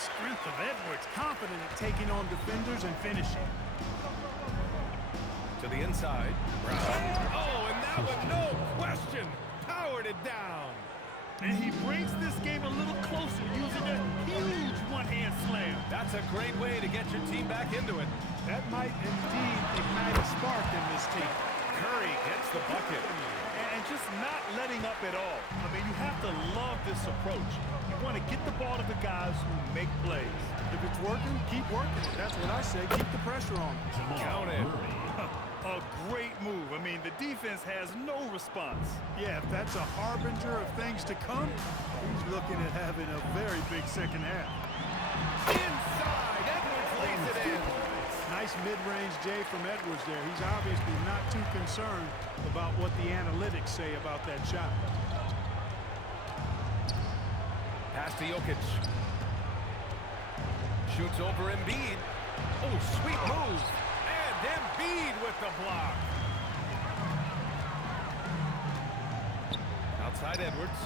strength of Edwards, confident at taking on defenders and finishing. To the inside. Brown. Oh, and that one, no question, powered it down. And he brings this game a little closer using a huge one-hand slam. That's a great way to get your team back into it. That might indeed ignite a spark in this team. Curry gets the bucket. And just not letting up at all. I mean, you have to love this approach. You want to get the ball to the guys who make plays. If it's working, keep working. That's what I say. Keep the pressure on. Count it. A great move. I mean, the defense has no response. Yeah, if that's a harbinger of things to come, he's looking at having a very big second half. Inside, Edwards lays it in. Nice mid-range J from Edwards there. He's obviously not too concerned about what the analytics say about that shot. Pass to Jokic. Shoots over Embiid. Oh, sweet move. And Embiid with the block. Outside Edwards.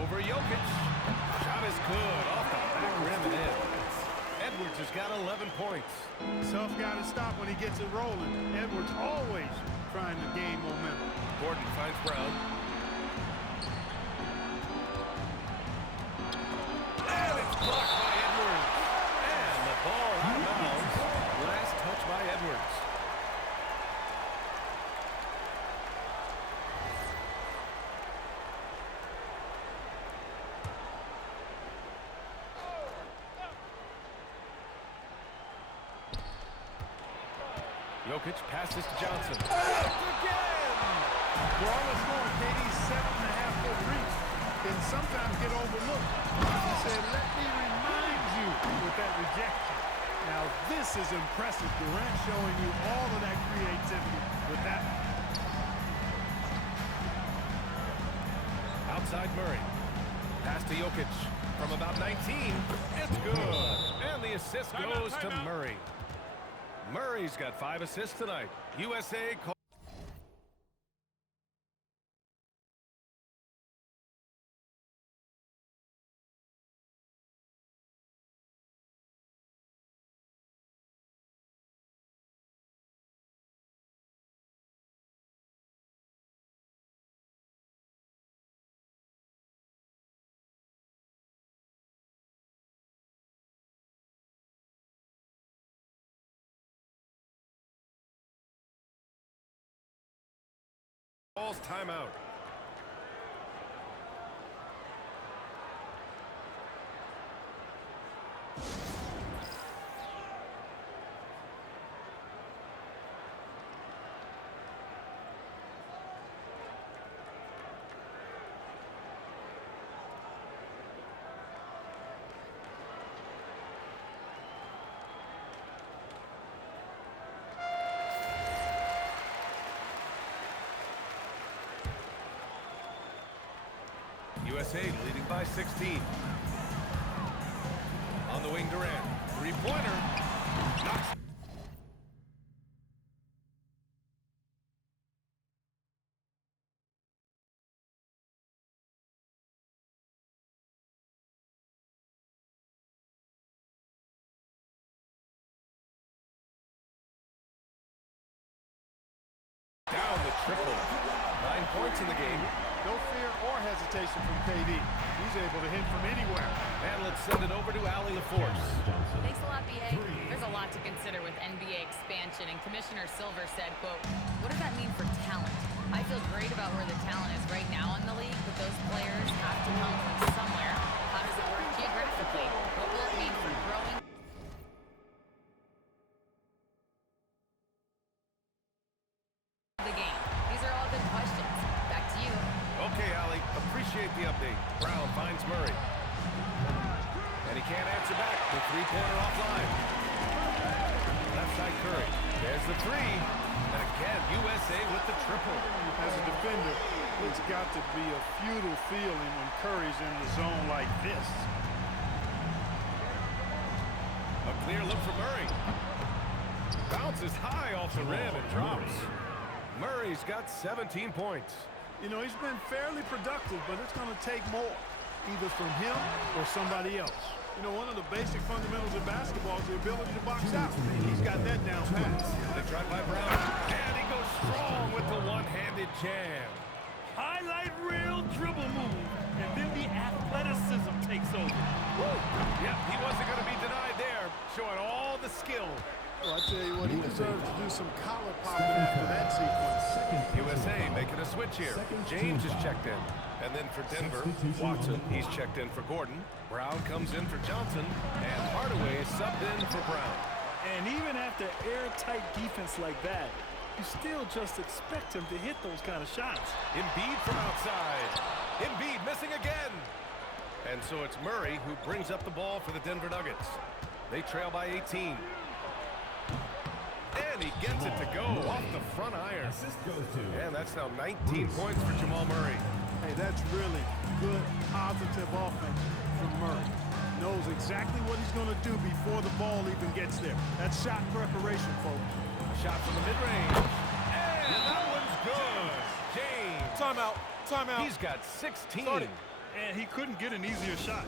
Over Jokic. Shot is good off the back rim and in. Edwards has got 11 points. Tough guy to stop when he gets it rolling. Edwards always trying to gain momentum. Gordon finds Brown. And it's blocked by Edwards. And the ball out of bounds. Last touch by Edwards. Jokic passes to Johnson. Again! For all it's going, KD's 7.5-foot reach can sometimes get overlooked. He said, let me remind you with that rejection. Now, this is impressive. Durant showing you all of that creativity with that. Outside Murray. Pass to Jokic from about 19. It's good. And the assist goes to Murray. Murray's got 5 assists tonight. USA call. Ball's timeout. USA leading by 16. On the wing, Durant. Three-pointer. Knocks. Down the triple. 9 points in the game. No fear or hesitation from KD. He's able to hit from anywhere. And let's send it over to Allie LaForce. Thanks a lot, B.A. There's a lot to consider with NBA expansion, and Commissioner Silver said, quote, what does that mean for talent? I feel great about where the talent is right now in the league, but those players have to come from somewhere. How does it work geographically? What will it mean for growing the game? These are all good questions. Back to you. Okay, Allie. Appreciate the update. Brown finds Murray. And he can't answer back. The three-pointer offline. Left side Curry. There's the three. And again, USA with the triple. As a defender, it's got to be a futile feeling when Curry's in the zone like this. A clear look for Murray. Bounces high off the rim and drops. Murray's got 17 points. You know, he's been fairly productive, but it's going to take more, either from him or somebody else. You know, one of the basic fundamentals of basketball is the ability to box out. He's got that down pat. They drive by Brown, and he goes strong with the one-handed jam. Highlight reel dribble move, and then the athleticism takes over. Woo. Yeah, he wasn't going to be denied there, showing all the skill. Well, I tell you what, he deserves to do some collar popping after that sequence. USA making a switch here. James is checked in. And then for Denver, Watson, he's checked in for Gordon. Brown comes in for Johnson, and Hardaway is subbed in for Brown. And even after airtight defense like that, you still just expect him to hit those kind of shots. Embiid from outside. Embiid missing again. And so it's Murray who brings up the ball for the Denver Nuggets. They trail by 18. And he gets it to go off the front iron. And that's now 19 points for Jamal Murray. Hey, that's really good, positive offense from Murray. Knows exactly what he's going to do before the ball even gets there. That's shot preparation, folks. A shot from the mid-range. And that one's good. James. Timeout. Timeout. He's got 16. And he couldn't get an easier shot.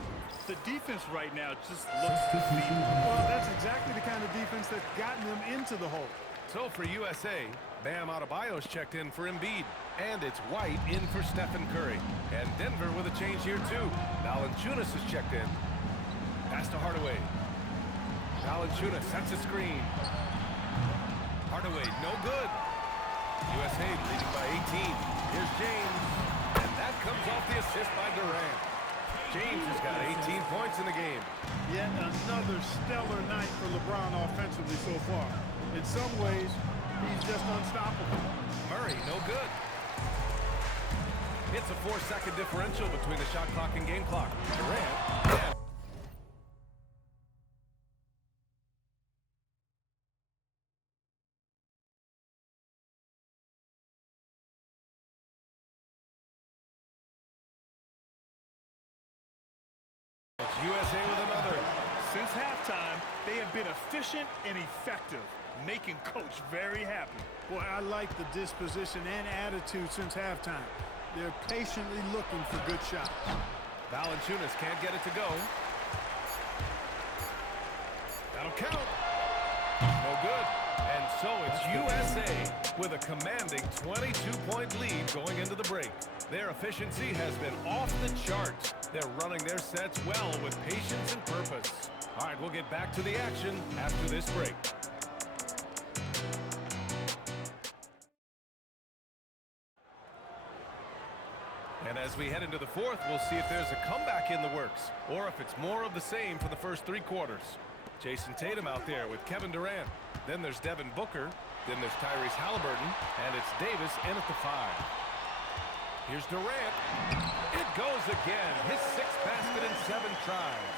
The defense right now just looks defeated. Well, that's exactly the kind of defense that's gotten them into the hole. So for USA, Bam Adebayo's checked in for Embiid. And it's White in for Stephen Curry. And Denver with a change here too. Valanciunas is checked in. Pass to Hardaway. Valanciunas sets a screen. Hardaway, no good. USA leading by 18. Here's James. And that comes off the assist by Durant. James has got 18 points in the game. Yet another stellar night for LeBron offensively so far. In some ways, he's just unstoppable. Murray, no good. It's a 4-second differential between the shot clock and game clock. Durant, yeah. USA with another. Since halftime, they have been efficient and effective, making Coach very happy. Boy, I like the disposition and attitude since halftime. They're patiently looking for good shots. Valanciunas can't get it to go. That'll count. No good. And so it's USA with a commanding 22-point lead going into the break. Their efficiency has been off the charts. They're running their sets well with patience and purpose. All right, we'll get back to the action after this break. And as we head into the fourth, we'll see if there's a comeback in the works or if it's more of the same for the first three quarters. Jason Tatum out there with Kevin Durant. Then there's Devin Booker. Then there's Tyrese Halliburton. And it's Davis in at the 5. Here's Durant. It goes again. His 6th basket in 7 tries.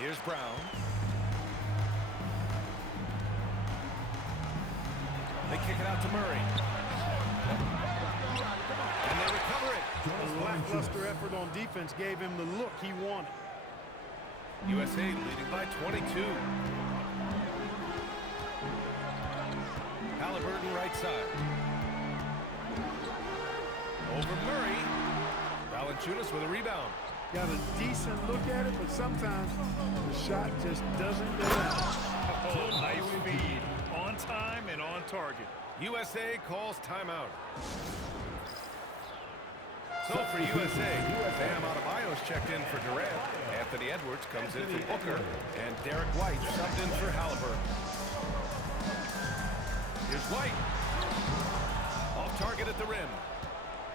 Here's Brown. They kick it out to Murray. And they recover it. A lackluster effort on defense gave him the look he wanted. USA leading by 22. Halliburton right side. Over Murray. Valanciunas with a rebound. Got a decent look at it, but sometimes the shot just doesn't go in. Oh, nice feed. On time and on target. USA calls timeout. So for USA, Bam Adebayo's checked in for Durant. Anthony Edwards comes in for Booker. And Derek White subbed in for Halliburton. Here's White. Off target at the rim.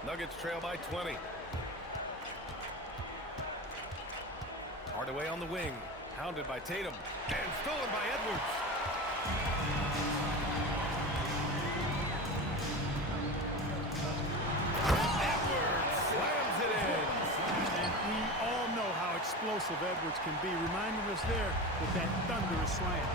Nuggets trail by 20. Hardaway on the wing. Hounded by Tatum. And stolen by Edwards. Explosive Edwards can be, reminding us there with that thunderous slam.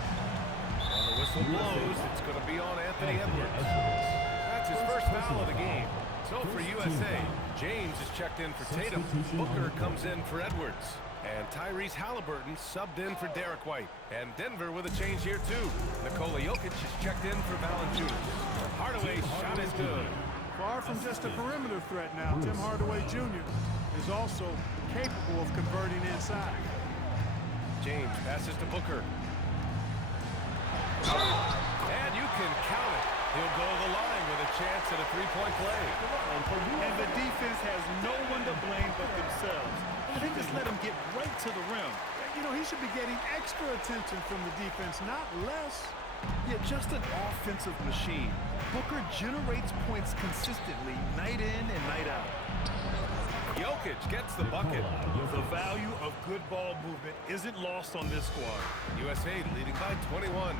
And the whistle blows. It's going to be on Anthony Edwards. That's his first foul of the game. So for USA, James is checked in for Tatum. Booker comes in for Edwards. And Tyrese Halliburton subbed in for Derek White. And Denver with a change here too. Nikola Jokic is checked in for Valanciunas. Hardaway's shot is good. Far from just a perimeter threat now, Tim Hardaway Jr. is also capable of converting inside. James passes to Booker. And you can count it. He'll go to the line with a chance at a three-point play. And the defense has no one to blame but themselves. They just let him get right to the rim. You know, he should be getting extra attention from the defense, not less. Yeah, just an offensive machine. Booker generates points consistently, night in and night out. Jokic gets the bucket. The value of good ball movement isn't lost on this squad. USA leading by 21.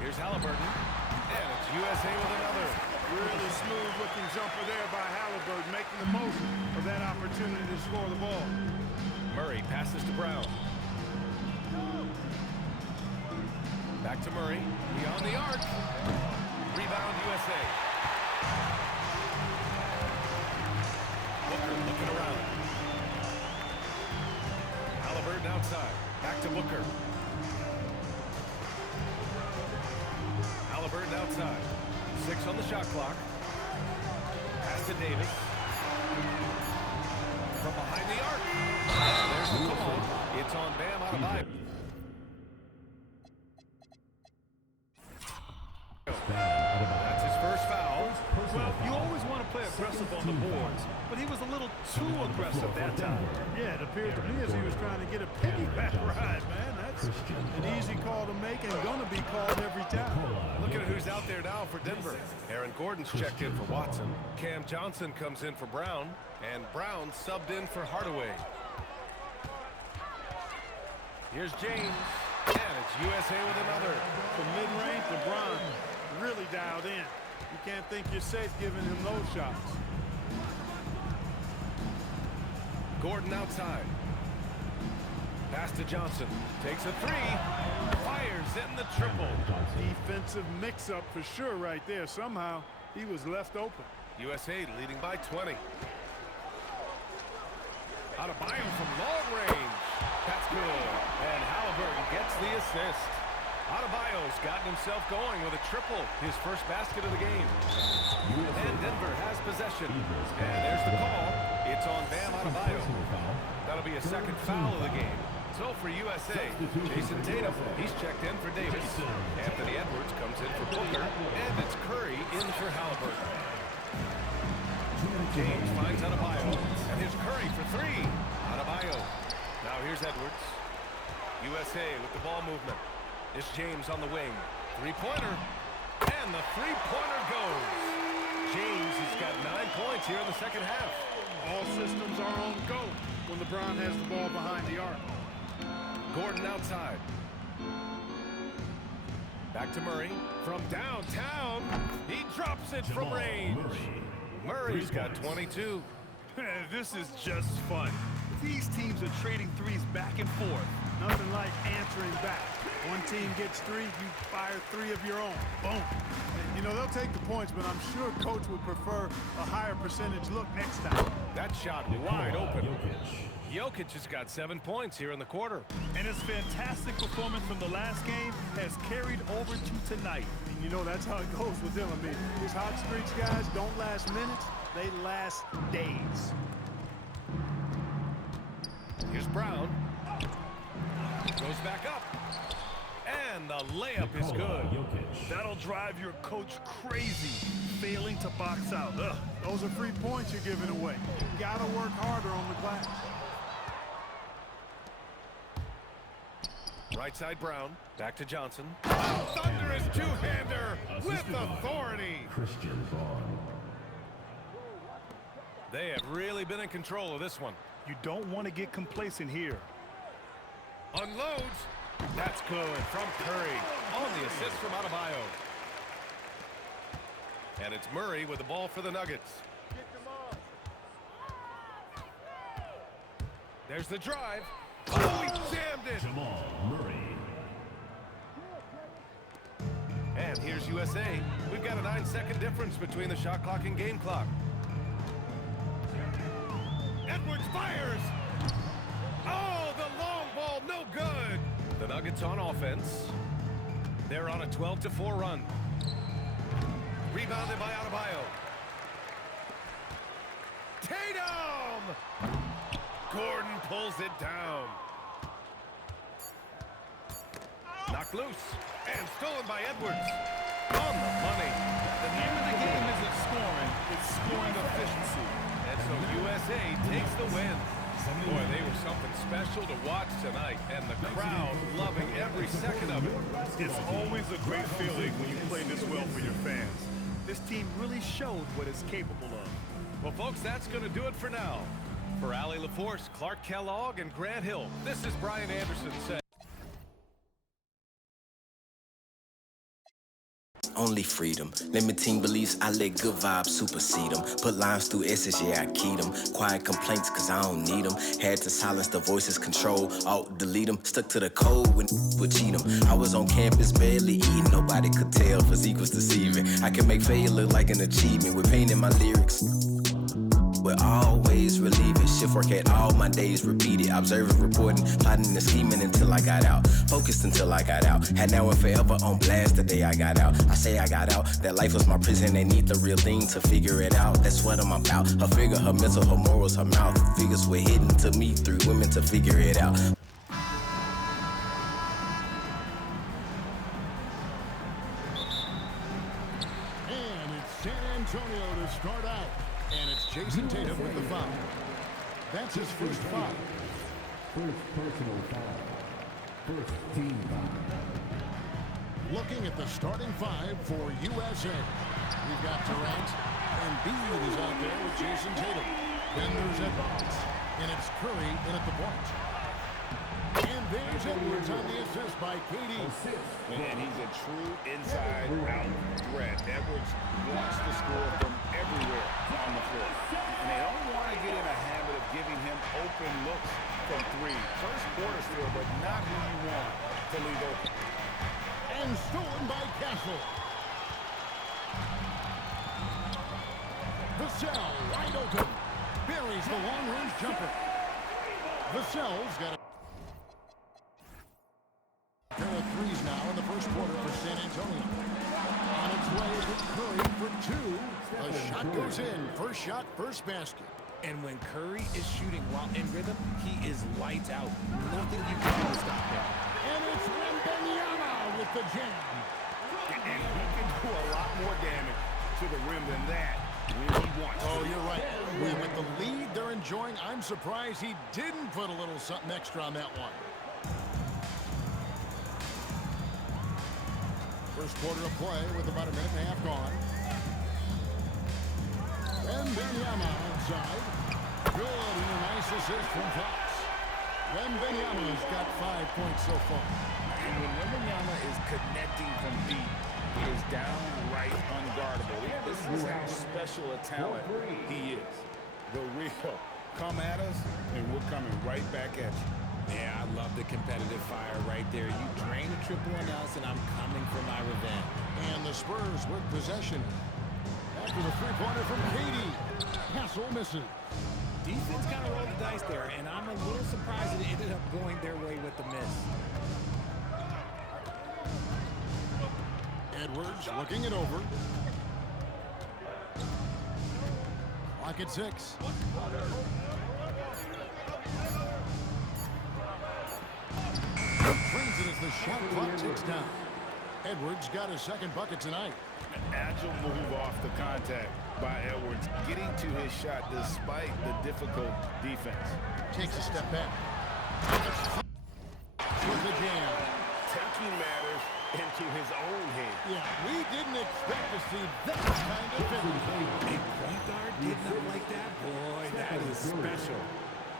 Here's Halliburton, and it's USA with another. Really smooth-looking jumper there by Halliburton, making the most of that opportunity to score the ball. Murray passes to Brown. Back to Murray, beyond the arc. Rebound USA. Booker looking around. Halliburton outside, back to Booker. Halliburton outside. 6 on the shot clock. Pass to Davis. From behind the arc. There's the call. It's on Bam Adebayo. That's his first foul. Well, you always want to play aggressive on the boards, but he was a little too aggressive that time. Yeah, it appeared to me as he was trying to get a piggyback ride, man. That's an easy call to make and gonna be called every time. Look at who's out there now for Denver. Aaron Gordon's checked in for Watson. Cam Johnson comes in for Brown. And Brown subbed in for Hardaway. Here's James. And it's USA with another. From mid-range, LeBron really dialed in. You can't think you're safe giving him those shots. Gordon outside. Pass to Johnson. Takes a three. Fires in the triple. Defensive mix-up for sure right there. Somehow, he was left open. USA leading by 20. Adebayo from long range. That's good. And Halliburton gets the assist. Adebayo's gotten himself going with a triple. His first basket of the game. And Denver has possession. And there's the call. It's on Bam Adebayo. That'll be a second foul of the game. So for USA, Jason Tatum, he's checked in for Davis. Anthony Edwards comes in for Booker. And it's Curry in for Halliburton. James finds Adebayo. And here's Curry for three. Adebayo. Now here's Edwards. USA with the ball movement. It's James on the wing. Three-pointer. And the three-pointer goes. James has got 9 points here in the second half. All systems are on go when LeBron has the ball behind the arc. Gordon outside. Back to Murray. From downtown, he drops it from range. Murray's got 22. This is just fun. These teams are trading threes back and forth. Nothing like answering back. One team gets three, you fire three of your own. Boom. You know, they'll take the points, but I'm sure coach would prefer a higher percentage look next time. That shot wide open. Jokic has got 7 points here in the quarter. And his fantastic performance from the last game has carried over to tonight. And you know, that's how it goes with them. I mean, these hot streaks, guys, don't last minutes. They last days. Here's Brown. Goes back up. And the layup is good. That'll drive your coach crazy, failing to box out. Ugh. Those are free points you're giving away. You gotta work harder on the glass. Right side Brown. Back to Johnson. Oh, thunderous two-hander with authority. They have really been in control of this one. You don't want to get complacent here. Unloads. That's good from Curry on the assist from Adebayo. And it's Murray with the ball for the Nuggets. There's the drive. Oh, he jammed it. Jamal Murray. And here's USA. We've got a 9-second difference between the shot clock and game clock. Edwards fires. Oh, the long ball, no good. The Nuggets on offense. They're on a 12-4 run. Rebounded by Adebayo. Tatum! Gordon pulls it down. Knocked loose. And stolen by Edwards. On the money. The name of the game isn't scoring, it's scoring efficiency. And so USA takes the win. Boy, they were something special to watch tonight, and the crowd loving every second of it. It's always a great feeling when you play this well for your fans. This team really showed what it's capable of. Well, folks, that's going to do it for now. For Allie LaForce, Clark Kellogg, and Grant Hill, this is Brian Anderson saying. Only freedom. Limiting beliefs, I let good vibes supersede them. Put lines through S's, yeah, I keyed them. Quiet complaints, cause I don't need them. Had to silence the voices, control, alt, delete them. Stuck to the code when would cheat them. I was on campus, barely eating. Nobody could tell, physique was deceiving. I can make failure look like an achievement with pain in my lyrics. We're always relieving. Shift work at all my days repeated. Observing, reporting, plotting and scheming until I got out. Focused until I got out. Had now and forever on blast the day I got out. I say I got out. That life was my prison. They need the real thing to figure it out. That's what I'm about. Her figure, her mental, her morals, her mouth. Figures were hidden to me through women to figure it out. And it's San Antonio to start out. And it's Jason Tatum with the foul. That's his first foul. First personal foul. First team foul. Looking at the starting five for USA. We've got Durant. And Embiid is out there with Jason Tatum. Then there's Edwards. And it's Curry in at the point. And there's Edwards on the assist by KD. And he's a true inside-out threat. Edwards wants to score from everywhere on the floor. And they don't want to get in a habit of giving him open looks from three. First quarter still, but not who you want to leave open. And stolen by Castle. Vassell wide open. Buries the long-range jumper. Vassell's got a pair of threes now in the first quarter for San Antonio. On its way with Curry for two. A shot goes in. First shot, first basket. And when Curry is shooting while in rhythm, he is lights out. Nothing you can do to stop him. And it's Wembanyama with the jam. And he can do a lot more damage to the rim than that when he wants. Oh, you're right. With the lead they're enjoying, I'm surprised he didn't put a little something extra on that one. First quarter of play with about a minute and a half gone. Wembanyama outside. Good, and a nice assist from Fox. Wembanyama's got 5 points so far. And when Wembanyama is connecting from deep, he is downright unguardable. This is how special a talent he is. The real. Come at us, and we're coming right back at you. Yeah, I love the competitive fire right there. You drain a triple on us, and I'm coming for my revenge. And the Spurs with possession. After the three-pointer from KD. Castle misses. Defense kind of rolled the dice there, and I'm a little surprised it ended up going their way with the miss. Edwards looking it over. Clock at 6. Brings it as the shot clock ticks down. Edwards got his second bucket tonight. An agile move off the contact by Edwards, getting to his shot despite the difficult defense. Takes a step back. With the jam. Taking matters into his own hand. Yeah, we didn't expect to see that kind of finish. A point guard getting up like that? Boy, that is special.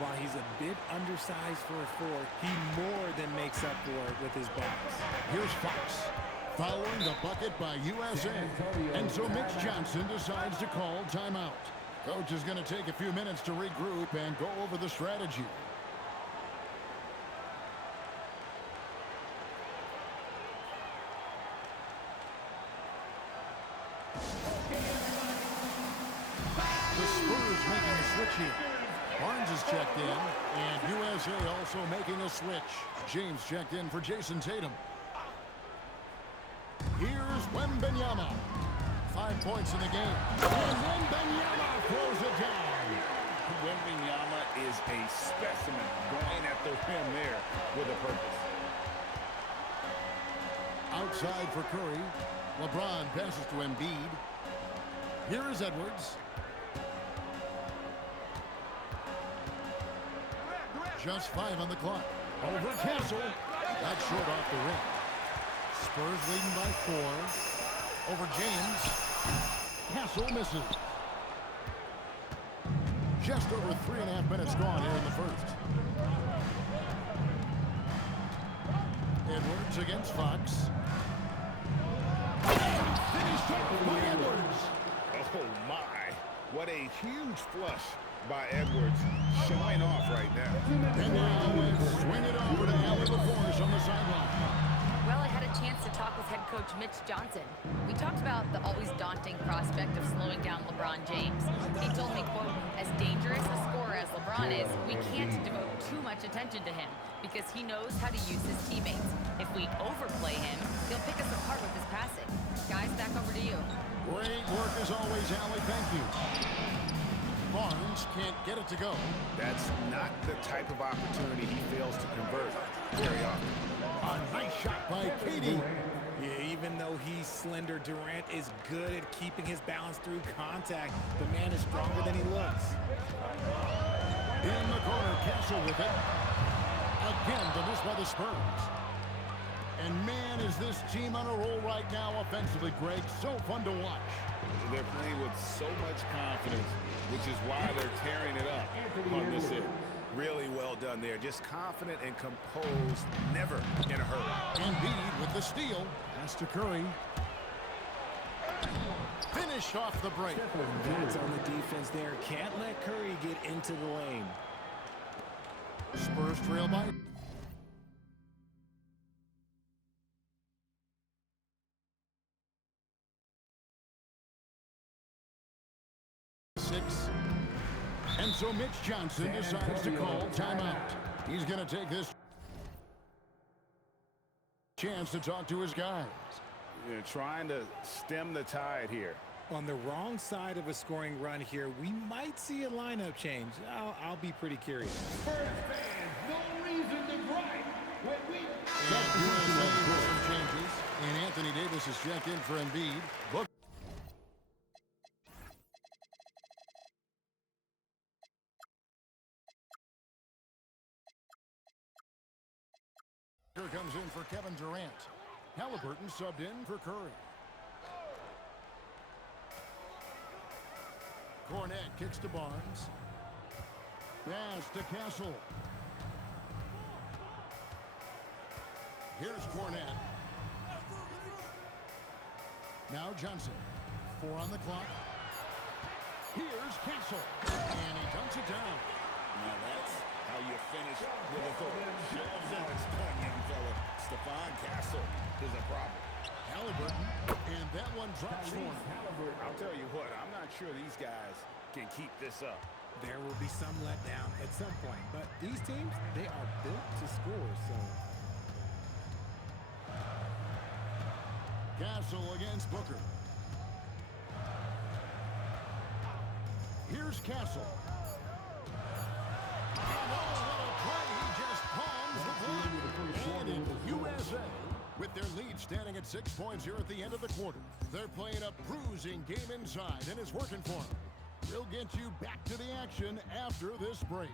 While he's a bit undersized for a four, he more than makes up for it with his box. Here's Fox. Following the bucket by USA. And so Mitch Johnson decides to call timeout. Coach is going to take a few minutes to regroup and go over the strategy. The Spurs making a switch here. Barnes is checked in, and USA also making a switch. James checked in for Jason Tatum. Here's Wembanyama. 5 points in the game. And then Benyama throws it down. Wembanyama is a specimen going at the rim there with a purpose. Outside for Curry. LeBron passes to Embiid. Here is Edwards. Just 5 on the clock. Over Castle. That's short off the rim. Spurs leading by 4. Over James. Castle misses. Just over 3.5 minutes gone here in the first. Edwards against Fox. Finished off by Edwards. Oh, my. What a huge flush by Edwards, showing off right now. And now let's swing it over to Allie LaForce on the sideline. Well, I had a chance to talk with head coach Mitch Johnson. We talked about the always daunting prospect of slowing down LeBron James. He told me, quote, as dangerous a scorer as LeBron is, we can't devote too much attention to him because he knows how to use his teammates. If we overplay him, he'll pick us apart with his passing. Guys, back over to you. Great work as always, Allie. Thank you. Barnes can't get it to go. That's not the type of opportunity he fails to convert very often. A nice shot by Katie. Yeah, even though he's slender, Durant is good at keeping his balance through contact. The man is stronger than he looks. In the corner, Castle with it. Again, the miss by the Spurs. And man, is this team on a roll right now offensively, Greg. So fun to watch. They're playing with so much confidence, which is why they're tearing it up on this end. Really well done there. Just confident and composed, never in a hurry. Embiid with the steal. Pass to Curry. Finished off the break. That's on the defense there. Can't let Curry get into the lane. Spurs trail by 6. And so Mitch Johnson decides to call timeout. He's going to take this chance to talk to his guys. They're trying to stem the tide here. On the wrong side of a scoring run here, we might see a lineup change. I'll be pretty curious. Spurs fans, no reason to gripe when we... Some changes. And Anthony Davis is checked in for Embiid. Booker comes in for Kevin Durant. Halliburton subbed in for Curry. Cornette kicks to Barnes. Pass to Castle. Here's Cornette. Now Johnson. 4 on the clock. Here's Castle. And he dunks it down. Now that's how you finish with authority. That's fun, young fella. Stephon Castle is a problem. Halliburton. And that one drops for him. I'll tell you what, I'm not sure these guys can keep this up. There will be some letdown at some point, but these teams, they are built to score, so... Castle against Booker. Here's Castle. And oh, what a play. He just palms the clock. And it's USA with their lead standing at 6 points here at the end of the quarter. They're playing a bruising game inside, and it's working for them. We'll get you back to the action after this break.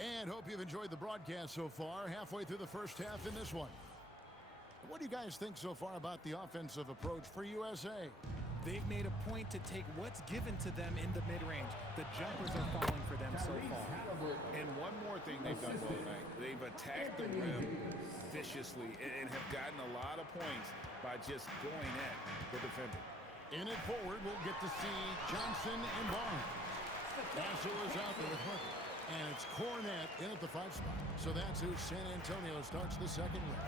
And hope you've enjoyed the broadcast so far. Halfway through the first half in this one. What do you guys think so far about the offensive approach for USA? They've made a point to take what's given to them in the mid-range. The jumpers are falling for them so far. And one more thing they've done well tonight. They've attacked the rim viciously and have gotten a lot of points by just going at the defender. In it forward, we'll get to see Johnson and Barnes. Castle is out there with Booker. And it's Cornette in at the 5 spot. So that's who San Antonio starts the second with.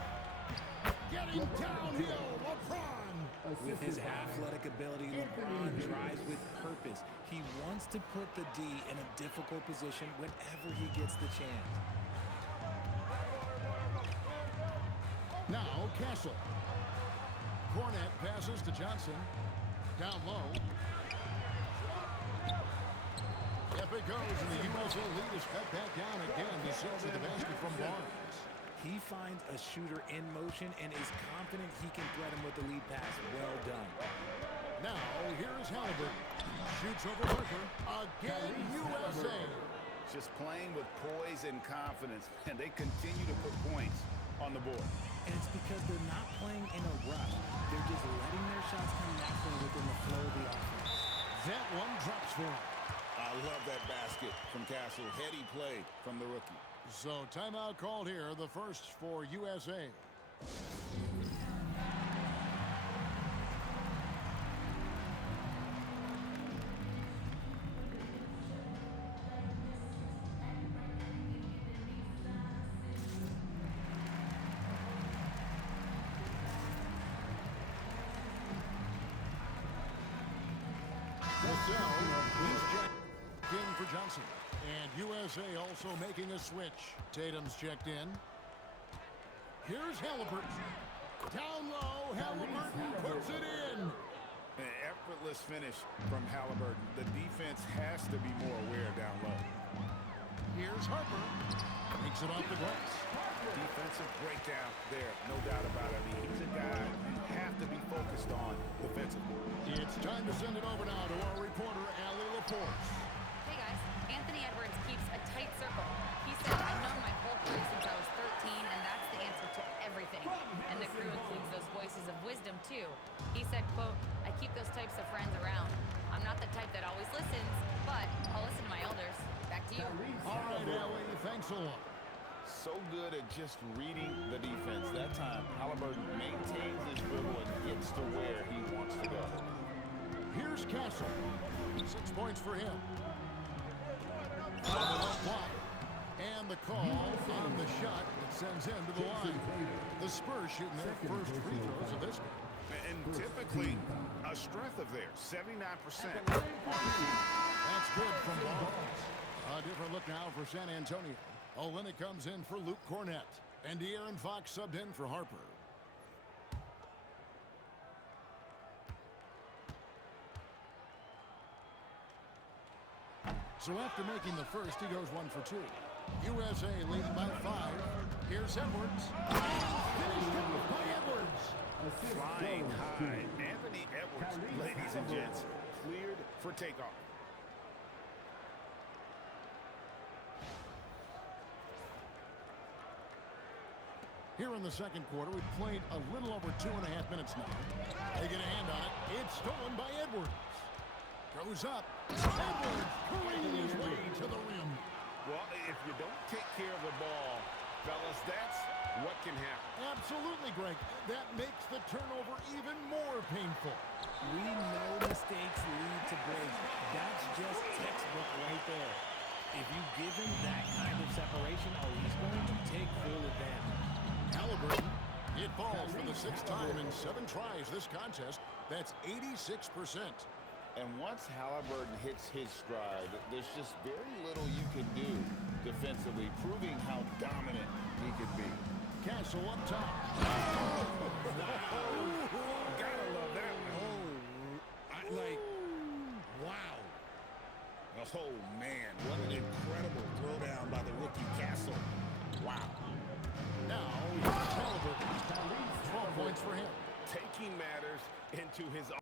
Getting downhill, LeBron. With his athletic ability, LeBron drives with purpose. He wants to put the D in a difficult position whenever he gets the chance. Now Castle. Cornet passes to Johnson. Down low. Up it goes, and the USA lead is cut back down again to 6 at the basket from Barnes. He finds a shooter in motion and is confident he can thread him with the lead pass. Well done. Now, here's Halliburton. Shoots over Harper. Again, USA. Just playing with poise and confidence, and they continue to put points on the board. And it's because they're not playing in a rush. They're just letting their shots come naturally within the flow of the offense. That one drops for him. I love that basket from Castle. Heady play from the rookie. So timeout called here, the first for USA. In for Johnson. And USA also making a switch. Tatum's checked in. Here's Halliburton. Down low, Halliburton puts it in. An effortless finish from Halliburton. The defense has to be more aware down low. Here's Harper. Takes it off the glass. Defensive breakdown there, no doubt about it. I mean, he's a guy you have to be focused on defensively. It's time to send it over now to our reporter, Allie Laporte. Hey guys, Anthony Edwards keeps a tight circle. He said, I've known my whole career since I was 13, and that's the answer to everything. And the crew includes those voices of wisdom, too. He said, quote, I keep those types of friends around. I'm not the type that always listens, but I'll listen to my elders. Back to you. All right, Allie, thanks a lot. So good at just reading the defense. That time, Halliburton maintains his dribble and gets to where he wants to go. Here's Castle. 6 points for him. Block. And the call on the shot that sends him to the line. The Spurs shooting their first free throws of this game. And typically, a strength of theirs, 79%. That's good from Barnes. A different look now for San Antonio. Olynyk comes in for Luke Cornet. And De'Aaron Fox subbed in for Harper. So after making the first, he goes 1 for 2. USA leading by 5. Here's Edwards. Finished up by Edwards. Flying high. Anthony Edwards, ladies and gents, cleared for takeoff. Here in the second quarter, we've played a little over 2.5 minutes now. They get a hand on it. It's stolen by Edwards. Goes up. Edwards careening his way to the rim. Well, if you don't take care of the ball, fellas, that's what can happen. Absolutely, Greg. That makes the turnover even more painful. We know mistakes lead to breaks. That's just textbook right there. If you give him that kind of separation, he's going to take full advantage. Halliburton, it falls for the 6th time in 7 tries this contest. That's 86%. And once Halliburton hits his stride, there's just very little you can do defensively, proving how dominant he can be. Castle up top. Gotta love that one. Wow. Oh, man, what an incredible throwdown by the rookie Castle. Wow. Now, here's Halliburton. 12 points for him. Taking matters into his own.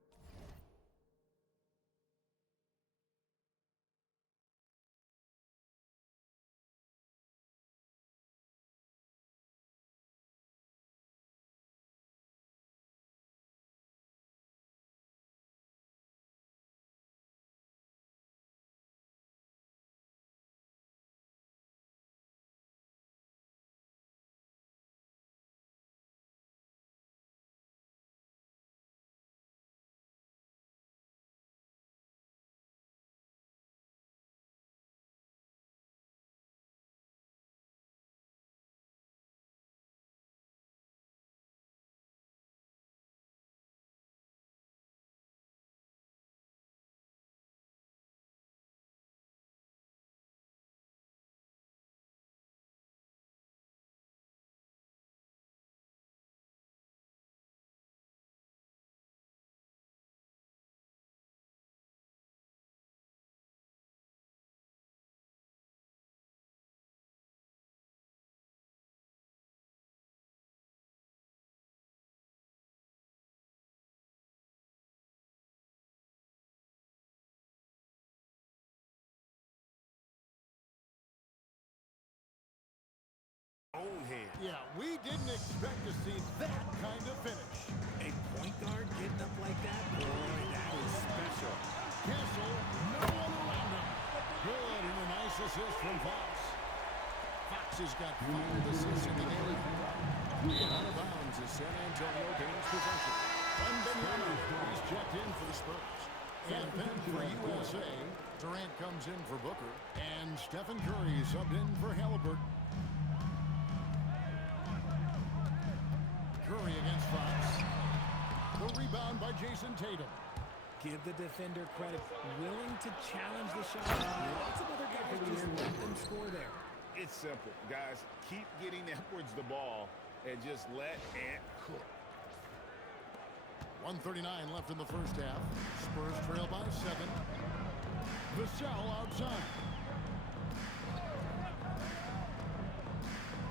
head. Yeah, we didn't expect to see that kind of finish. A point guard getting up like that, boy, that is special. Castle, no one around him. Good, and a nice assist from Fox. Fox has got 5 assists in the game. And out of bounds is San Antonio gains possession. Wembanyama is checked in for the Spurs. And then for USA, Durant comes in for Booker. And Stephen Curry subbed in for Halliburton. Curry against Fox. The rebound by Jason Tatum. Give the defender credit. Willing to challenge the shot. Lots of other guys just let them score there. It's simple, guys. Keep getting Edwards the ball and just let Ant cook. 1:39 left in the first half. Spurs trail by 7. Vassell outside.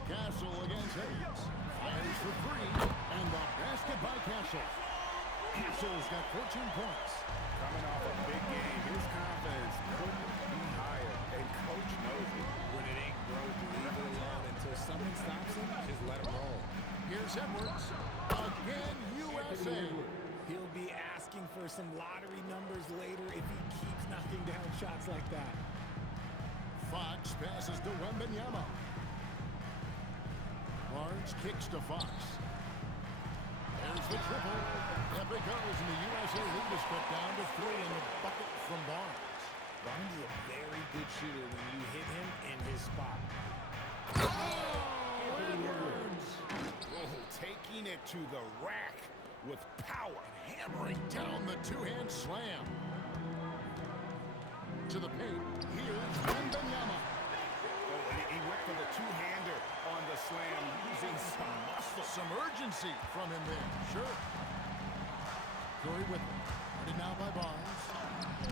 Castle against Hayes. Fires for 3. And the basket by Castle. Castle's got 14 points. Coming off a big game, his confidence couldn't be higher. And coach knows it. When it ain't broke, leave it alone until someone stops him. Just let him roll. Here's Edwards. Again, USA. He'll be asking for some lottery numbers later if he keeps knocking down shots like that. Fox passes to Wembanyama. Barnes kicks to Fox. There's the triple. Up it goes, and the USA lead is cut down to 3 in the bucket from Barnes. Barnes is a very good shooter when you hit him in his spot. Oh, Edwards! Oh, taking it to the rack with power. Hammering down the two-hand slam. To the paint. Here's Wembanyama. Oh, and he went for the two-hander on the slam, using some muscle. Some urgency from him there. Sure. Curry with it. Guarded now by Barnes.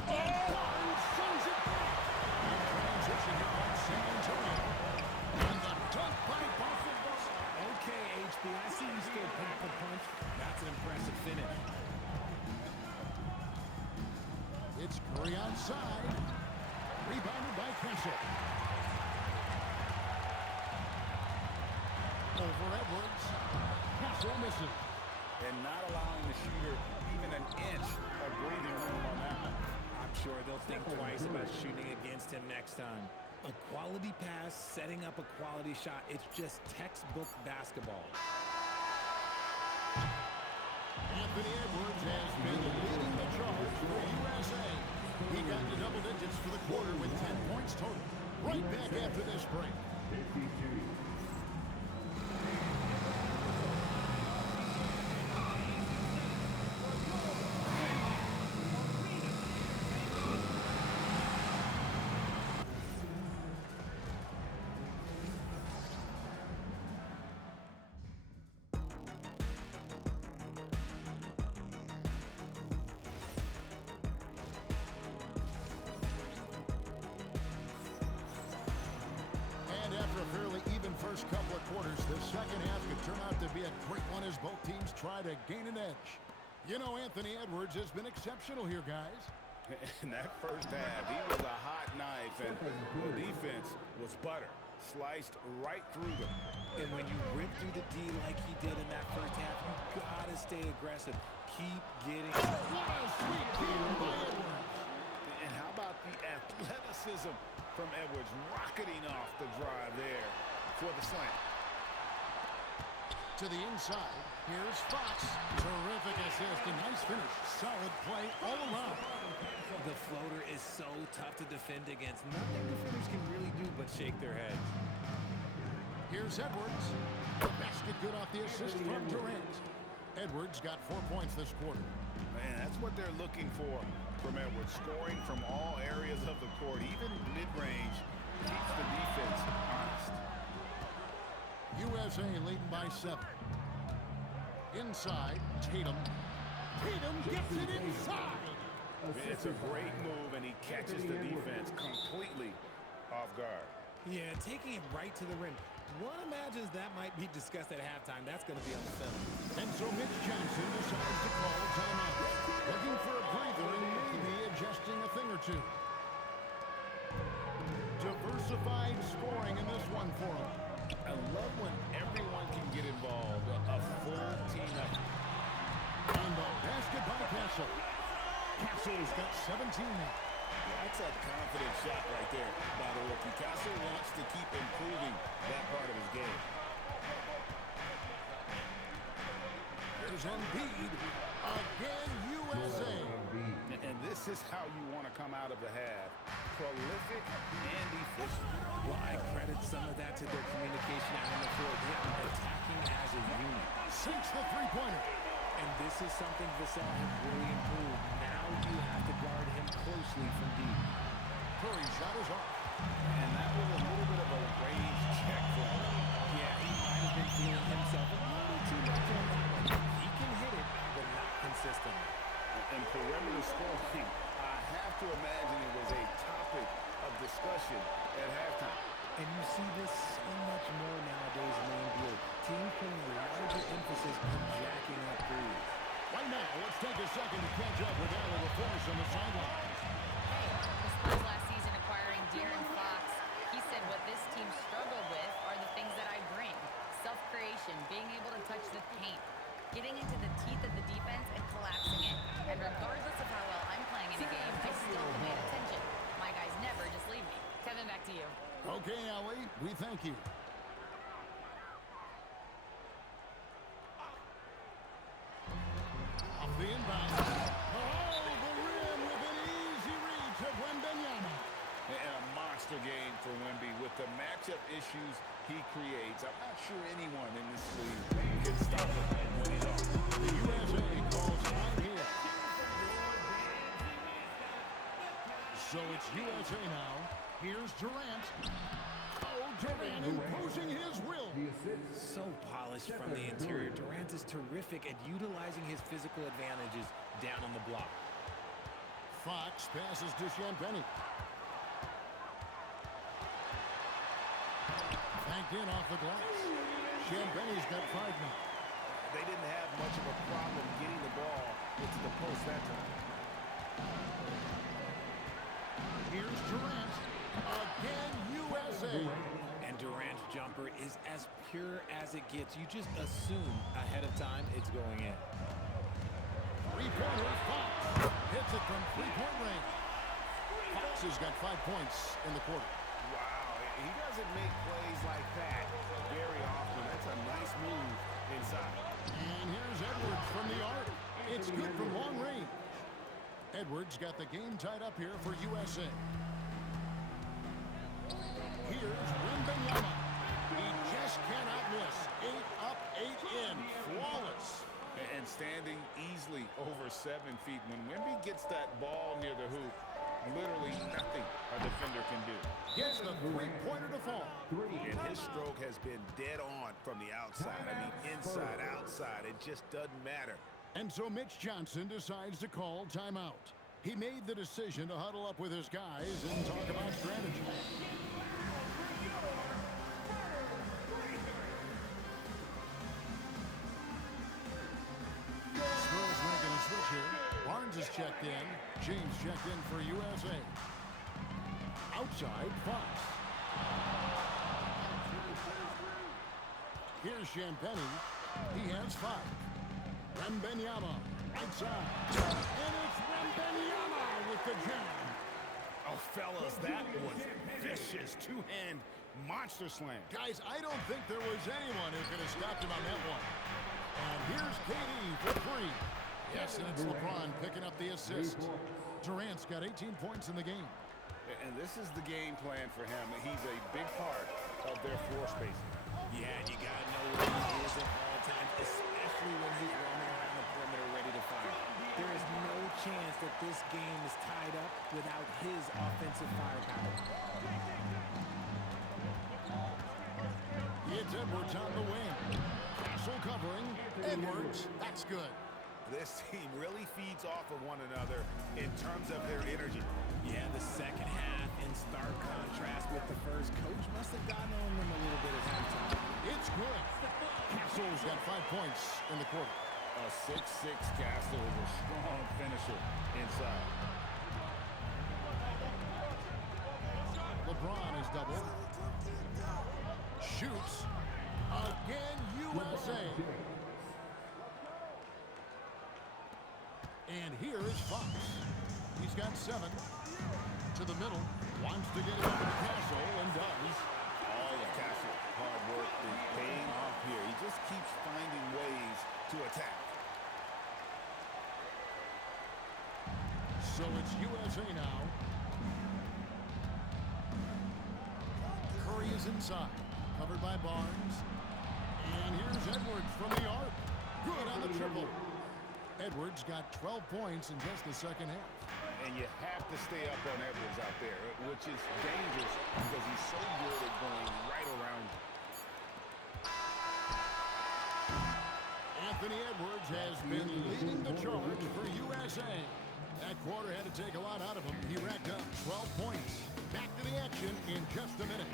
And Barnes sends it back. In transition here on San Antonio. And the dunk by Buffalo. Okay, HB, I see you still punch for punch. That's an impressive finish. It's Curry outside. Rebounded by Castle. Over Edwards. Castle misses. And not allowing the shooter even an inch of breathing room on that one. I'm sure they'll think twice about shooting against him next time. A quality pass, setting up a quality shot. It's just textbook basketball. Anthony Edwards has been leading the charge for USA. He got to double digits for the quarter with 10 points total. Right back after this break. First couple of quarters, the second half could turn out to be a great one as both teams try to gain an edge. You know, Anthony Edwards has been exceptional here, guys. In that first half, he was a hot knife, and the defense was butter. Sliced right through them. And when you rip through the D like he did in that first half, you gotta stay aggressive. Keep getting... What a sweet deal by Edwards. And how about the athleticism from Edwards rocketing off the drive there for the slam. To the inside, here's Fox. Terrific assist, a nice finish. Solid play all around. The floater is so tough to defend against. Nothing defenders can really do but shake their heads. Here's Edwards. Basket good off the assist from Durant. Edwards got 4 points this quarter. Man, that's what they're looking for from Edwards. Scoring from all areas of the court, even mid-range, keeps the defense honest. USA leading by 7. Inside, Tatum. Tatum gets it inside. It's a great move, and he catches the defense completely off guard. Yeah, taking it right to the rim. One imagines that might be discussed at halftime. That's going to be on the film. And so Mitch Johnson decides to call a timeout. Looking for a breather and maybe adjusting a thing or two. Diversified scoring in this one for him. I love when get involved. A full team effort. And the basket by Castle. Castle's got 17 now. That's a confident shot right there by the rookie. Castle wants to keep improving that part of his game. There's Embiid. Again, USA. And this is how you want to come out of the half. Prolific and efficient. Well, I credit some of that to their communication out on the floor. They're attacking as a unit. Sinks the three-pointer. And this is something Vassell has really improved. Now you have to guard him closely from deep. Curry's shot is off. And that was a little bit of a range check for him. Yeah, he might have been feeling himself a little too much on that one. He can hit it, but not consistently. And perimeter scoring, I have to imagine it was a topic of discussion at halftime. And you see this so much more nowadays in the NBA. Teams putting a larger emphasis on jacking up threes. Right now, let's take a second to catch up with Al LaForce on the sidelines. Hey, the Spurs last season acquiring De'Aaron Fox, he said what this team struggled with are the things that I bring. Self-creation, being able to touch the paint, getting into the teeth of the defense and collapsing it. And regardless of how well I'm playing in a game, I still command attention. My guys never just leave me. Kevin, back to you. Okay, Allie, we thank you. Off the inbound. Oh, the rim with an easy reach of Wembanyama. And a monster game for Wemby. With the matchup issues he creates, I'm not sure anyone in this league can stop him when he's on. The USA calls time here. So it's USA now. Here's Durant. Oh, Durant imposing his will. So polished from the interior. Durant is terrific at utilizing his physical advantages down on the block. Fox passes to Champagnie. Banked in off the glass. Champagnie's got 5 now. They didn't have much of a problem getting the ball into the post that time. Here's Durant. Again, USA. And Durant's jumper is as pure as it gets. You just assume ahead of time it's going in. Three-pointer, Fox. Hits it from three-point range. Fox has got 5 points in the quarter. Wow, he doesn't make plays like that very often. That's a nice move inside. And here's Edwards from the arc. It's good from long range. Edwards got the game tied up here for USA. Here's Wembanyama. He just cannot miss. 8 up, 8 in. Flawless. And standing easily over 7 feet. When Wemby gets that ball near the hoop, literally nothing a defender can do. Gets the three-pointer to fall. And his stroke has been dead on from the outside. I mean, inside, outside, it just doesn't matter. And so Mitch Johnson decides to call timeout. He made the decision to huddle up with his guys and talk about strategy. Spurs making a switch here. Barnes is checked in. James checked in for USA. Outside, Fox. Here's Champagnie. He has 5. Wembanyama, right side. And it's Wembanyama with the jam. Oh, fellas, that was vicious. Two-hand monster slam. Guys, I don't think there was anyone who could have stopped him on that one. And here's KD for 3. Yes, and it's LeBron picking up the assist. Durant's got 18 points in the game. And this is the game plan for him. He's a big part of their floor spacing. Yeah, and you got to know where he is at all times, especially when he's roaming around the perimeter ready to fire. There is no chance that this game is tied up without his offensive firepower. It's Edwards on the wing. Castle covering. Edwards, that's good. This team really feeds off of one another in terms of their energy. Yeah, the second half in stark contrast with the first. Coach must have gotten on them a little bit at halftime. It's good. Castle's got 5 points in the quarter. A 6'6" Castle is a strong finisher inside. LeBron is double. Shoots. Again, USA. And here is Fox. He's got 7. To the middle. Wants to get it over to Castle and does. All of Castle's hard work is paying off here. He just keeps finding ways to attack. So it's USA now. Curry is inside. Covered by Barnes. And here's Edwards from the arc. Good on the triple. Edwards got 12 points in just the second half. And you have to stay up on Edwards out there, which is dangerous because he's so good at going right around you. Anthony Edwards has been leading the charge for USA. That quarter had to take a lot out of him. He racked up 12 points. Back to the action in just a minute.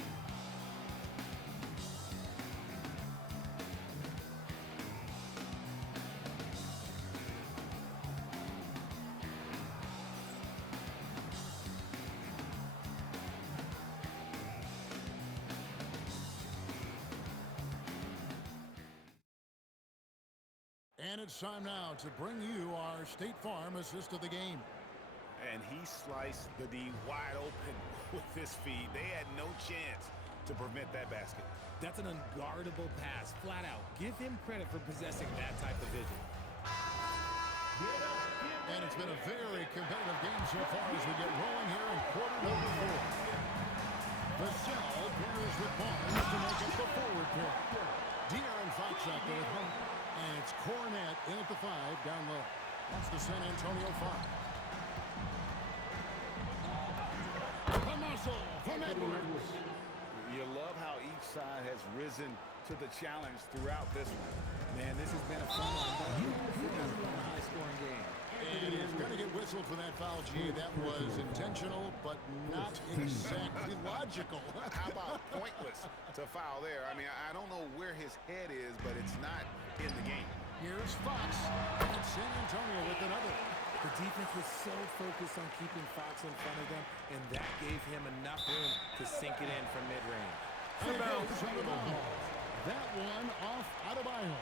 And it's time now to bring you our State Farm assist of the game. And he sliced the D wide open with his feed. They had no chance to prevent that basket. That's an unguardable pass, flat out. Give him credit for possessing that type of vision. And it's been a very competitive game so far as we get rolling here in quarter number 4. Vassell pairs with Barnes to make up the forward pair. De'Aaron Fox out there at home. And it's Cornette in at the 5 down low. That's the San Antonio 5. The muscle from Edwards. You love how each side has risen to the challenge throughout this one. Man, this has been a fun one. This has been a high-scoring game. And he's going to get whistled for that foul, G. That was intentional, but not exactly logical. How about pointless to foul there? I mean, I don't know where his head is, but it's not in the game. Here's Fox. And San Antonio with another. The defense was so focused on keeping Fox in front of them, and that gave him enough room to sink it in from mid-range. That one off Adebayo.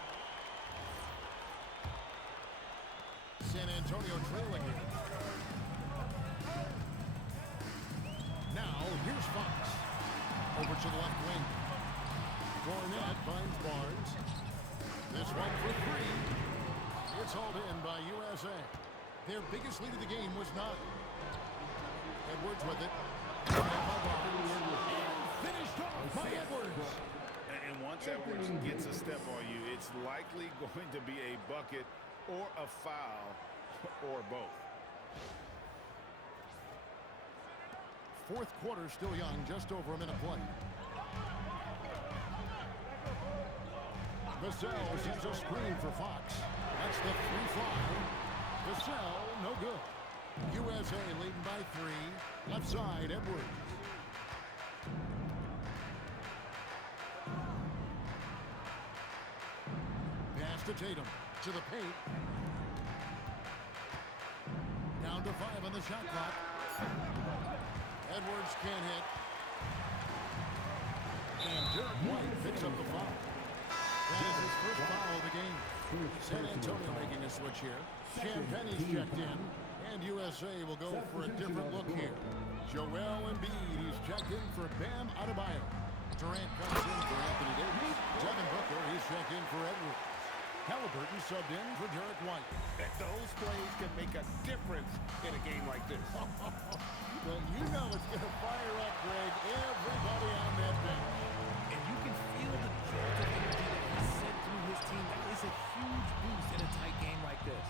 San Antonio trailing it. Now, here's Fox. Over to the left wing. Cornette finds Barnes. This one for 3. It's hauled in by USA. Their biggest lead of the game was 9. Edwards with it. Finished off by Edwards. And once Edwards gets a step on you, it's likely going to be a bucket or a foul or both. Fourth quarter still young, just over a minute play. Vassell sees a screen for Fox. That's the 3-5. Vassell, no good. USA leading by 3. Left side, Edwards. Pass to Tatum. To the paint. Down to 5 on the shot clock. Edwards can't hit. And Derek White picks up the foul. That is his first foul of the game. San Antonio making a switch here. Champagne's checked in. And USA will go for a different look here. Joel Embiid, he's checked in for Bam Adebayo. Durant comes in for Anthony Davis. Devin Booker, he's checked in for Edwards. Halliburton subbed in for Derek White. Those plays can make a difference in a game like this. Well, you know it's going to fire up, Greg, everybody on that bench. And you can feel the jolt of energy that he sent through his team. That is a huge boost in a tight game like this.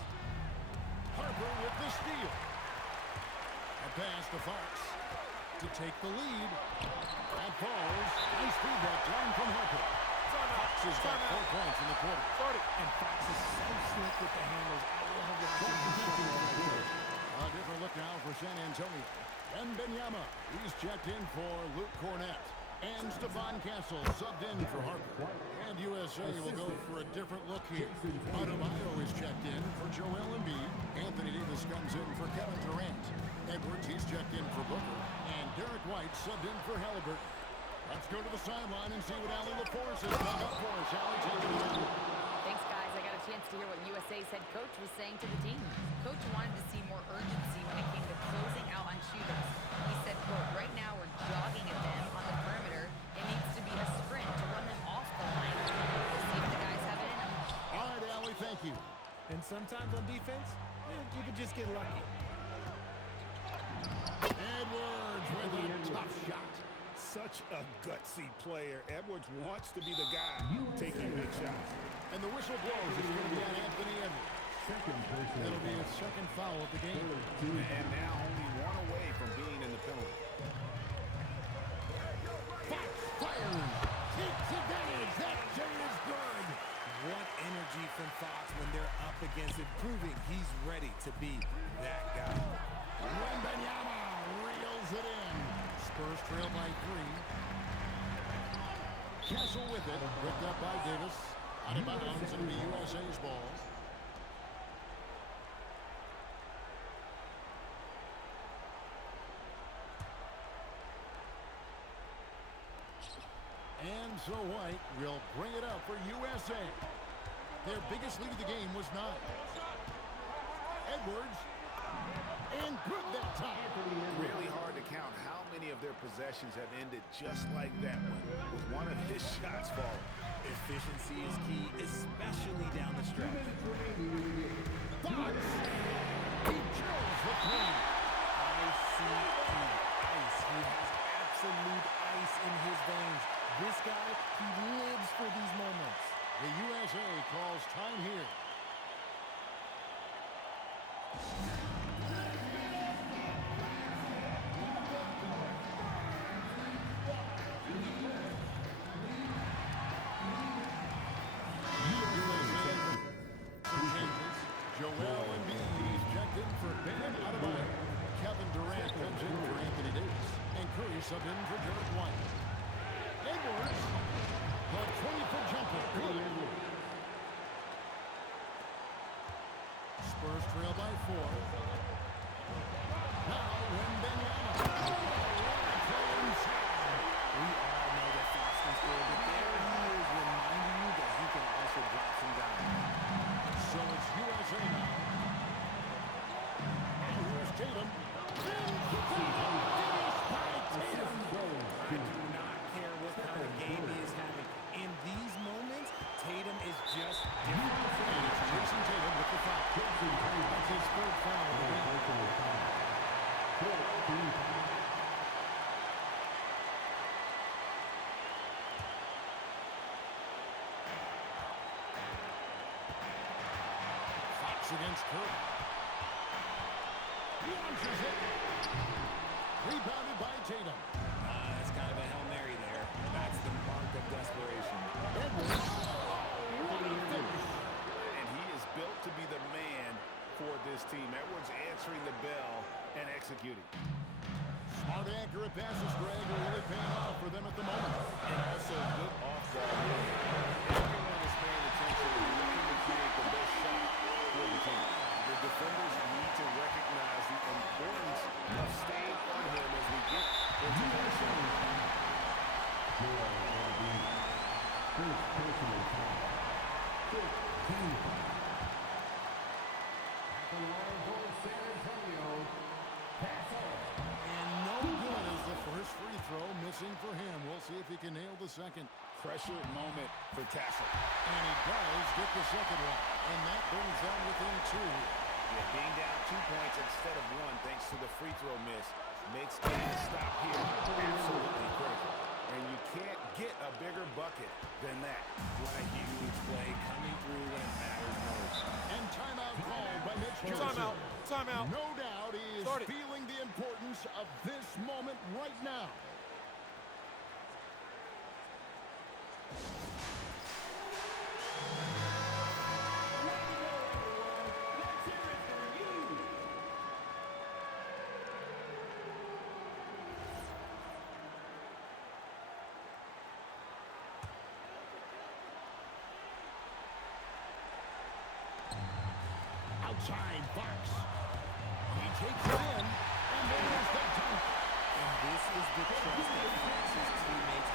Harper with the steal. A pass to Fox to take the lead. That falls. Nice feedback line from Harper. Fox has got 4 points in the quarter. And Fox is so slick with the handles. I love watching him shoot right there. A different look now for San Antonio. And Benyama, he's checked in for Luke Cornette. And Stephon Castle subbed in for Harper. And USA will go for a different look here. Adebayo is checked in for Joel Embiid. Anthony Davis comes in for Kevin Durant. Edwards, he's checked in for Booker. And Derek White subbed in for Halliburton. Let's go to the sideline and see what Allie LaForce has dug up for us. Allie, take it away. Thanks, guys. I got a chance to hear what USA's head coach was saying to the team. Coach wanted to see more urgency when it came to closing out on shooters. He said, quote, right now we're jogging at them on the perimeter. It needs to be a sprint to run them off the line. We'll see if the guys have it in them. All right, Allie, thank you. And sometimes on defense, you can just get lucky. Edwards with a tough shot. Such a gutsy player. Edwards wants to be the guy taking big shots. And the whistle blows. It's going to be on Anthony Edwards. It'll be his second foul of the game. And now only one away from being in the penalty. Fox fires. Takes advantage. That J is good. What energy from Fox when they're up against it, proving he's ready to be that guy. Wembanyama reels it in. Spurs trail by 3. Castle with it. Picked up by Davis. Out of bounds. It'll be USA's ball. And so White will bring it up for USA. Their biggest lead of the game was 9. Edwards. And good that time. Really hard to count how many of their possessions have ended just like that one, with one of his shots falling. Efficiency is key, especially down the stretch. Fox. He drills the 3. ICE. He has absolute ice in his veins. This guy, he lives for these moments. The USA calls time here. Joel Embiid checked in for Bam Adebayo. Kevin Durant comes in for Anthony Davis. And Curry subbed in for Derek White. Edwards, the 20-foot jumper. Spurs trail by 4. Now Wembanyama. We all know that Fox can score, but there he is reminding you that he can also drop some dimes. So it's USA now. And here's Tatum. I do not care what kind of game he is having. In these moments, Tatum is just different. And it's Jason Tatum with the foul. That's his third foul. Fox against Curry. Launches it. Rebounded by Tatum. That's kind of a Hail Mary there. That's the mark of desperation. Edwards. And he is built to be the man for this team. Edwards answering the bell and executing. Smart, accurate passes, Greg, are really paying off for them at the moment. And also good off-ball work. Everyone is paying attention and looking to create the best shot for the team. The defenders need to recognize the importance of staying on him as we get into the second. And no good as the first free throw missing for him. We'll see if he can nail the second. Pressure moment for Tassel. And he does get the second one. And that brings them within 2. Yeah, being down 2 points instead of 1 thanks to the free throw miss makes getting a stop here absolutely critical. And you can't get a bigger bucket than that. What a huge play coming through when it matters most. And timeout called by Mitch Johnson. Timeout. No doubt he is feeling the importance of this moment right now. Outside Fox. He takes it in, and there's the dunk. And this is the trust that Fox's teammates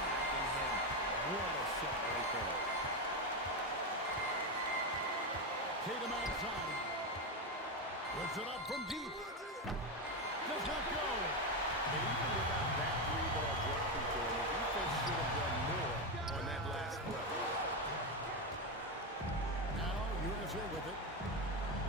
What a shot right there. Tatum outside. Puts it up from deep. Does not go. And even without that three-ball dropping for him, the defense should have done more on that last play. Now USA with it.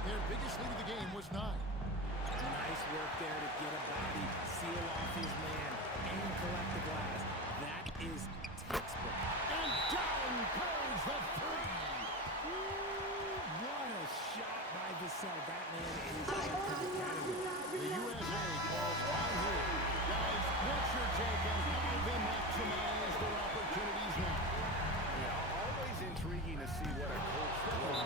Their biggest lead of the game was 9. Nice work there to get a body, seal off his man, and collect the glass. That is textbook. And down goes the 3. What a shot by Vassell. That man is a competitor. The USA calls on here. Guys, what's your take on how they maximize their opportunities now? Yeah, always intriguing to see what a coach does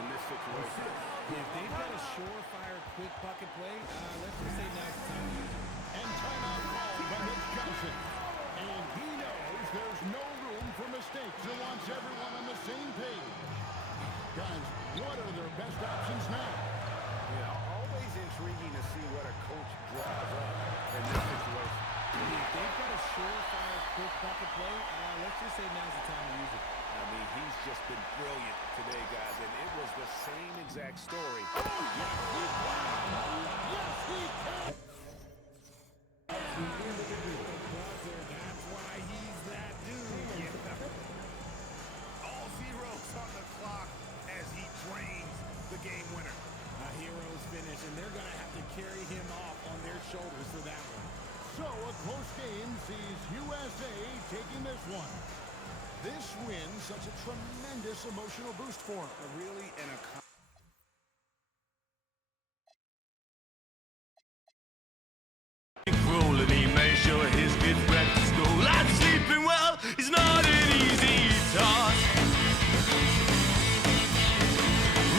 in this situation. If they've got a surefire, quick bucket play, let's just say now's the time to use it. And timeout called by Mitch Johnson. And he knows there's no room for mistakes and wants everyone on the same page. Guys, what are their best options now? Yeah, always intriguing to see what a coach draws up in this situation. If they've got a surefire, quick bucket play, let's just say now's the time to use it. I mean, he's just been brilliant today, guys, and it was the same exact story. Oh, yes, he can! Yes, he can! That's why he's that dude. All zeros on the clock as he drains the game winner. A hero's finish, and they're going to have to carry him off on their shoulders for that one. So a close game sees USA taking this one. This win, such a tremendous emotional boost for him. Really and he made sure his kids went to school. And sleeping well is not an easy task.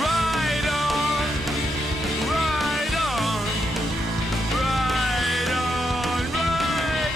Ride on, ride on, ride on, ride on.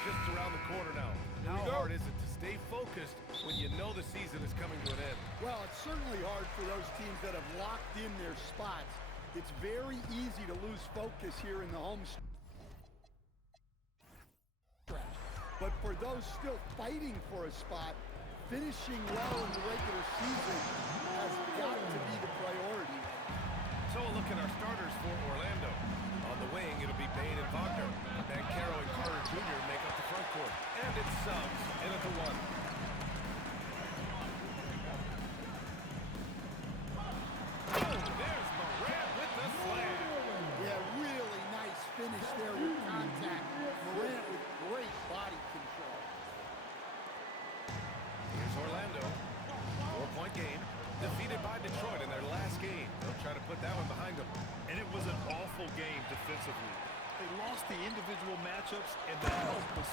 Just around the corner now. How hard is it to stay focused when you know the season is coming to an end? Well, it's certainly hard for those teams that have locked in their spots. It's very easy to lose focus here in the home stretch. But for those still fighting for a spot, finishing well in the regular season has got to be the priority. So we'll look at our starters for Orlando. On the wing, it'll be Bane and Wagner. Banchero and Carter Jr. make up the front court. And it's Suggs in at the 1. Oh, there's Morant with the slam. Yeah, really nice finish there with contact. Morant with great body control. Here's Orlando. 4-point game. Defeated by Detroit in their last game. They'll try to put that one behind them. And it was an awful game defensively. They lost the individual matchups, and the help was